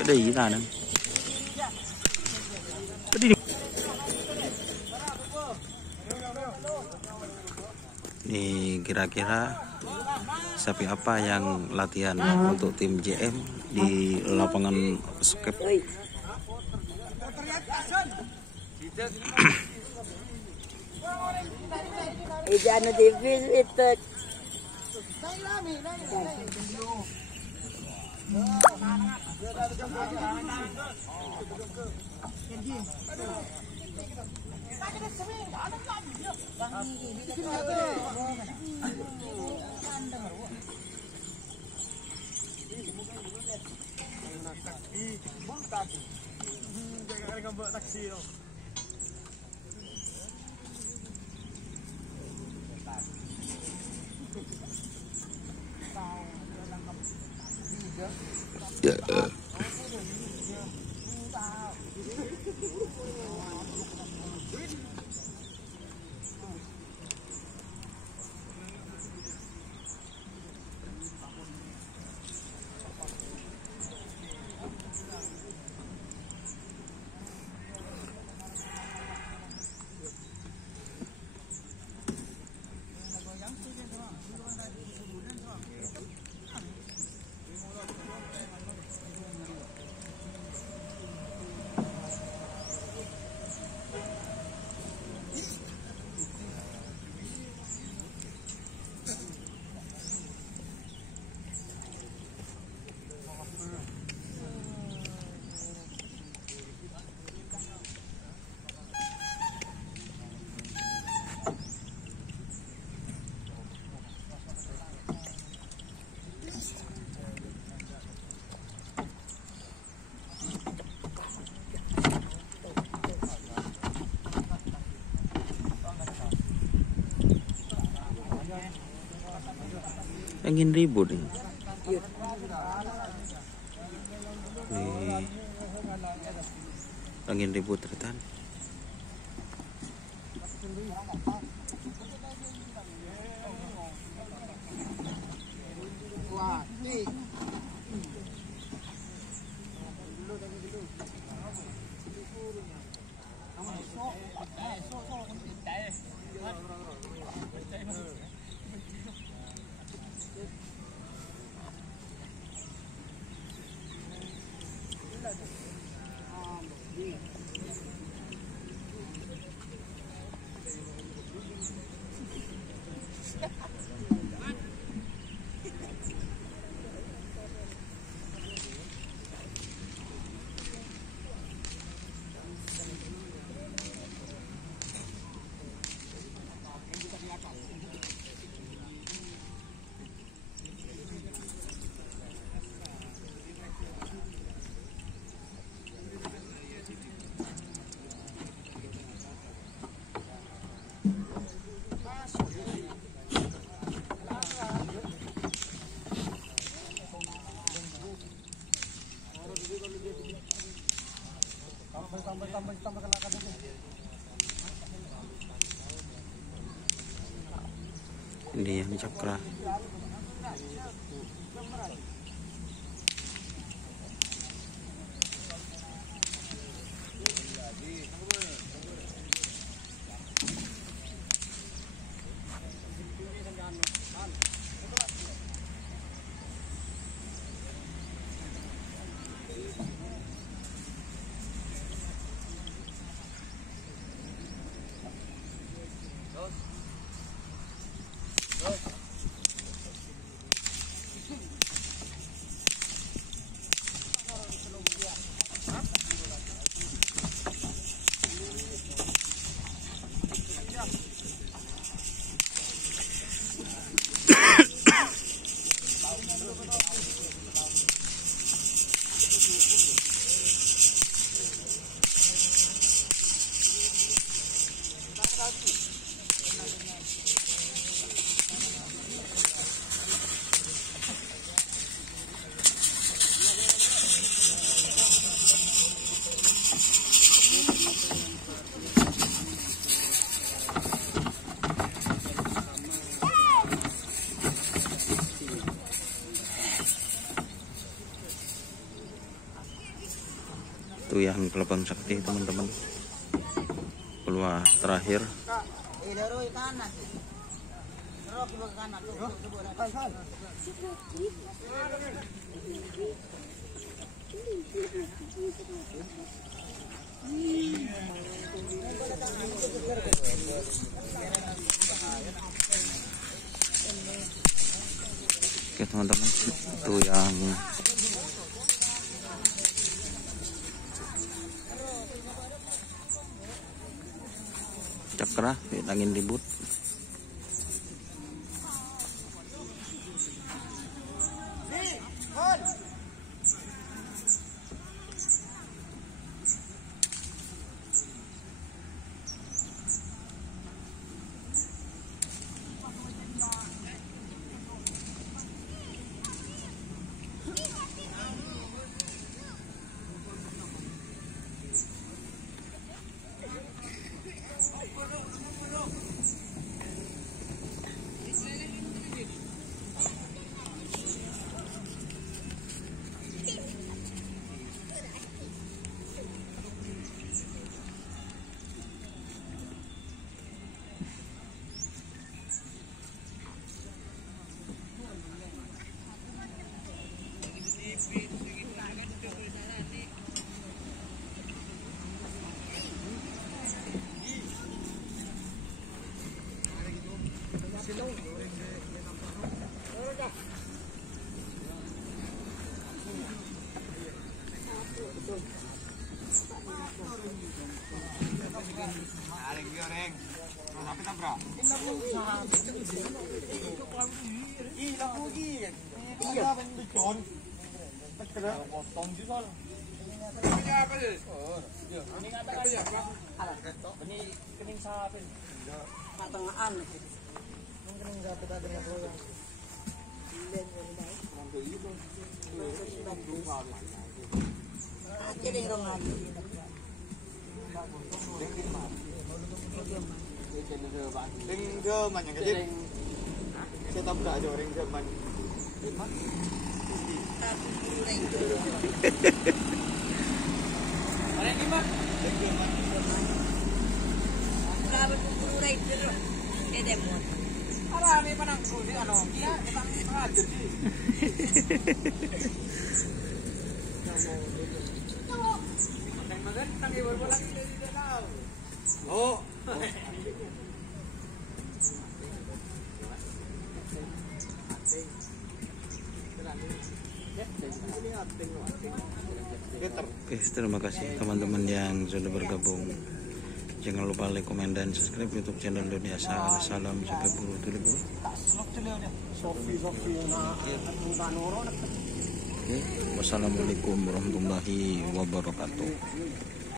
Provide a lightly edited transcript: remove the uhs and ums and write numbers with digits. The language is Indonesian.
Ada gì ta nữa? Nih kira-kira sapi apa yang latihan untuk tim JM di lapangan skep? Jangan itu. Ingin ribut nih. Ingin ribut ternyata. Ini yang cakra. Itu yang Kelabang Sakti teman-teman. Keluar terakhir. Oke teman-teman, itu yang Cakra angin ribut. Ring Jerman yang kecil. Saya tahu enggak aja ring Jerman. Ring Jerman. Grabe kung puro rider. Demon. Marami pa ng kuli ano. Iya, ibang hadir. Magandang iwan mo lang dito daw. Oh. Oke, terima kasih teman-teman yang sudah bergabung. Jangan lupa like, komen, dan subscribe YouTube channel Dunia Asal. Salam sampai buru dulu. Oke, wassalamualaikum warahmatullahi wabarakatuh.